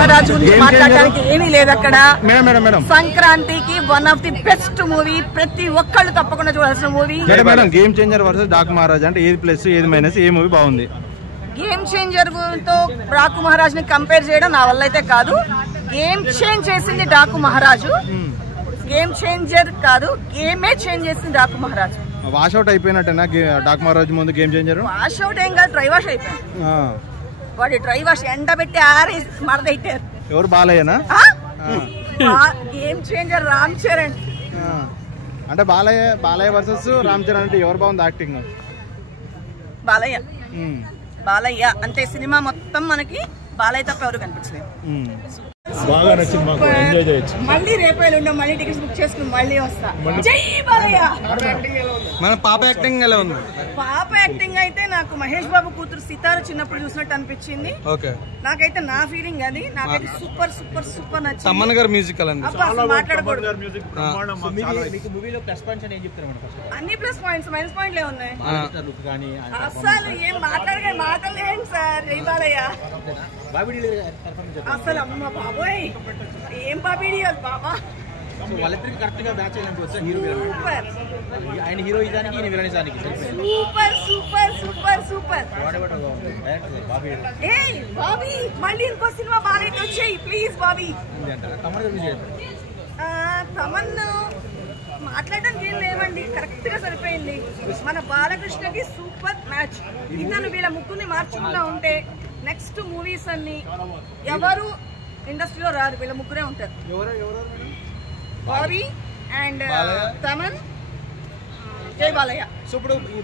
మహారాజు గురించి మాట్లాడడానికి ఏమీ లేదు అక్కడ. సంక్రాంతికి one of the best movie, ప్రతి ఒక్కళ్ళు తప్పకుండా చూడాల్సిన movie. Game changer versus Daaku Maharaj అంటే ఏది ప్లస్ ఏది మైనస్, ఏ మూవీ బాగుంది? గేమ్ చేంజర్ తో డాకు మహారాజ్ ని కంపేర్ చేయడం నా వల్ల అయితే కాదు. గేమ్ చేంజ్ చేసింది డాకు మహారాజు, గేమ్ చేంజర్ కాదు, గేమే చేంజ్ చేసింది డాకు మహారాజు. వాష్ అవుట్ అయిపోయినట్టేనా డాకు మహారాజ్ ముందు గేమ్ చేంజర్? వాష్ అవుట్ ఏం కాదు, డ్రై వాష్ అయిపోయింది. వాడి డ్రై వాష్ ఎండబెట్టి ఆరేసి మరదెట్టారు. ఎవరు బాలయ్యనా? Game changer Ram Charan. అంటే బాలయ్య వర్సెస్ రామ్ చరణ్ అంటే ఎవరు బాగుంది యాక్టింగ్? బాలయ్య అంటే సినిమా మొత్తం మనకి బాలయ్య తప్ప ఎవరు కనిపించలేదు. బాగా నచ్చింది మాకు, ఎంజాయ్ చేయొచ్చు. మళ్ళీ రేపు ఎల్లుండి మళ్ళీ టికెట్స్ బుక్ చేసుకుని మళ్ళీ వస్తా. జై బాలయ్య. మన పాప యాక్టింగ్ ఎలా ఉంది? పాప యాక్టింగ్ అయితే నాకు మహేష్ బాబు కూతురు సితార చిన్నప్పుడు చూసినట్టు అనిపించింది. నాకైతే నా ఫీలింగ్ అది. నాకైతే సూపర్ సూపర్ సూపర్ నచ్చింది. తమన్ గారి మ్యూజిక్ ఎలా ఉంది? మాట్లాడకూడదు. అన్ని ప్లస్ పాయింట్స్, మైనస్ పాయింట్లే ఉన్నాయి. అసలు ఏం మాట్లాడగా మాటలు ఏంటి సార్? జై బాలయ్య. అసలు అమ్మ బాబోయ్ ఏం బాబీడి బాబా. వాళ్ళిద్దరికి కరెక్ట్ గా మ్యాచ్ ఆయన హీరోయిజానికి ఈయన విలనిజానికి సూపర్ సూపర్ సూపర్ సూపర్. ఏయ్ బాబీ మళ్ళీ ఇంకో సినిమా బాగా వచ్చేయి ప్లీజ్ బాబీ. తమన్ మాట్లాడడానికి ఏం లేవండి, కరెక్ట్ గా సరిపోయింది. మన బాలకృష్ణకి సూపర్ మ్యాచ్. ఇతను వీళ్ళ ముగ్గురిని మార్చుకుంటా ఉంటే నెక్స్ట్ మూవీస్ అన్ని ఎవరు ఇండస్ట్రీలో రారు, వీళ్ళ ముగ్గురే ఉంటారు. బాబీ అండ్ తమన్, జై బాలయ్య.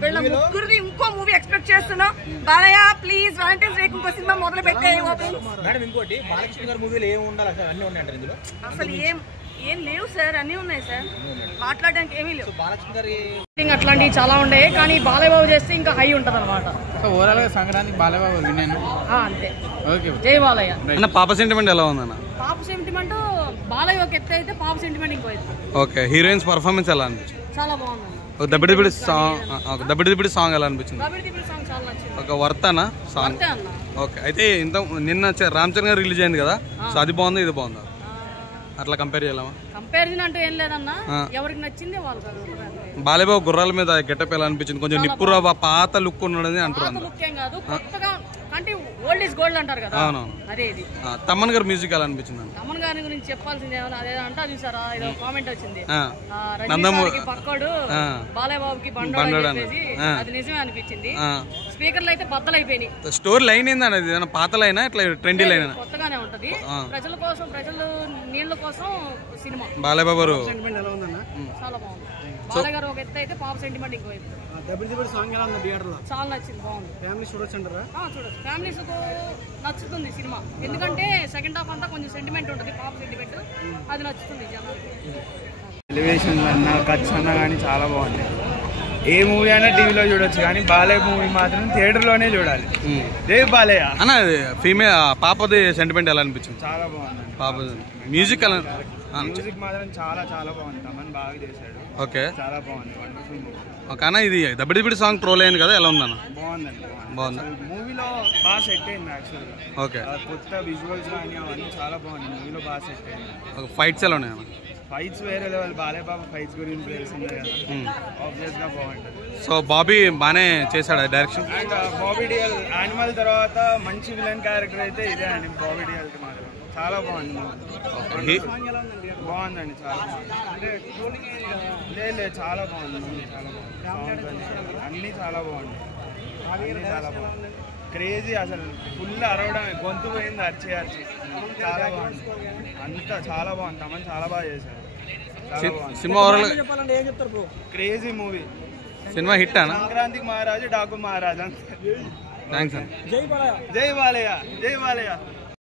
వీళ్ళ ముగ్గురిది ఇంకో మూవీ ఎక్స్పెక్ట్ చేస్తున్నాం. బాలయ్య ప్లీజ్ వాలంటైన్స్ డే ఇంకో సినిమా మొదలు పెట్టే. ఇంకోటి బాలకృష్ణ గారి మూవీలో ఏమి ఉండాలి అసలు? అన్ని ఉన్నాయంటారు ఇందులో? అసలు ఏం లేవు సార్, అన్నీ ఉన్నాయి సార్, మాట్లాడడానికి ఏమీ లేవు. బాలకృష్ణ గారి అట్లాంటివి చాలా ఉండే, కానీ బాలయ్య బాబు చేస్తే ఇంకా హై ఉంటది అనమాట. ఓవరాల్ గా సంక్రాంతికి బాలయ్య బాబు విన్నాను అంతే. జై బాలయ్య. పాప సెంటిమెంట్ ఎలా ఉందన్న? పాప సెంటిమెంట్ బాలయ్య ఒక ఎత్తు అయితే పాప సెంటిమెంట్ ఇంకో ఎత్తు. ఓకే, హీరోయిన్స్ పర్ఫార్మెన్స్ ఎలా అనిపించింది? చాలా బాగుంది. దబ్బిడిబిడి సాంగ్ ఎలా అనిపించింది? సాంగ్ చాలా నచ్చింది. ఒక వర్తనా సాంగ్? ఓకే, అయితే నిన్న రామ్ చరణ్ గారు రిలీజ్ అయింది కదా, సో అది బాగుందా ఇది బాగుందా? అట్లా కంపేర్ చేయలేమా? కంపారిజన్ అంటే ఏం లేదన్నా, ఎవరికి నచ్చింది వాళ్ళు. బాలయ్య బాబు గుర్రాల మీద గెటప్ ఎలా అనిపించింది? కొంచెం నిప్పుర పాత లుక్ ఉన్నది అంటారు. లుక్ ఏం కాదు, కొత్తగా అంటే ఓల్డ్ ఇస్ గోల్డ్ అంటారు కదా, అదే ఇది. తమన్ గారి మ్యూజిక్ ఎలా అనిపించింది? తమన్ గారి గురించి చెప్పాల్సింది అదే అంటా చూసారా, ఏదో కామెంట్ వచ్చింది పక్కోడు బాలయ్య బాబుకి బండోడు అనేసి. అది నిజమే అనిపించింది. స్పీకర్లు అయితే బద్దలైపోయినాయి. స్టోరీ లైన్ ఏందండి? అది పాత లైనా ఇట్లా ట్రెండీ లైన్? కొత్తగానే ఉంటది, ప్రజల కోసం, ప్రజలు నీళ్ళ కోసం సినిమా. బాలయ్య బాబు చాలా బాగుంది. బాలయ్య గారు ఒక ఎత్తు అయితే పాప సెంటిమెంట్ ఇంకో ఎత్తు. చాలా నచ్చింది, బాగుంది. చూడొచ్చు, ఫ్యామిలీస్ నచ్చుతుంది సినిమా. ఎందుకంటే సెకండ్ హాఫ్ అంతా కొంచెం సెంటిమెంట్ ఉంటుంది, పాప సెంటిమెంట్, అది నచ్చుతుంది జనాలకి. ఎలివేషన్ అన్నా కట్స్ అన్నా కానీ చాలా బాగుంది. ఏ మూవీ అయినా టీవీలో చూడొచ్చు, కానీ బాలయ్య మూవీ మాత్రం థియేటర్లోనే చూడాలి. జై బాలయ్య అన్న. ఫీమేల్ పాపది సెంటిమెంట్ ఎలా అనిపించింది? చాలా బాగుంది. పాప మ్యూజిక్ ఎలా? మ్యూజిక్ మాత్రం చాలా చాలా బాగుంది. తమన్ బాగా చేశాడు. ఓకే, చాలా బాగుంది. Wonderful movie. కానీ ఇది దబ్బిడిబిడి సాంగ్ ట్రోల్ అయింది కదా, ఎలా ఉందన్న? బాగుందండి, బాగుంది. మూవీలో బాగా సెట్ అయింది యాక్చువల్గా. ఓకే, కొత్త విజువల్స్ కానీ అవన్నీ చాలా బాగుంది. మూవీలో బాగా సెట్ అయింది. ఫైట్స్ ఎలా ఉన్నాయన్న? ఫైట్స్ వేరే లెవెల్. బాలయ్య బాబు ఫైట్స్ గురించి తెలిసిందే కదా, ఆబ్వియస్ గా బాగుంటుంది. సో బాబీ బాగానే చేశాడు direction. And Bobby dial animal తర్వాత మంచి విలన్ క్యారెక్టర్ అయితే ఇదే అండి. బాబీ డియల్ మాత్రం చాలా బాగుంది. బాగుందండి, చాలా బాగుంది. అంటే లేదు చాలా బాగుంది. అన్నీ చాలా బాగుంది. చాలా బాగుంది. క్రేజీ అసలు ఫుల్ అరవడం, గొంతు పోయింది అరిచి అరిచి. చాలా బాగుంది, అంతా చాలా బాగుంది. తమన్ చాలా బాగా చేశారు. Cinema crazy movie. Cinema hit అన్న? సంక్రాంతికి మహారాజు డాకు మహారాజు అంతే. థ్యాంక్స్ అన్న. జై బాలయ్య. జై బాలయ్య. జై బాలయ్య.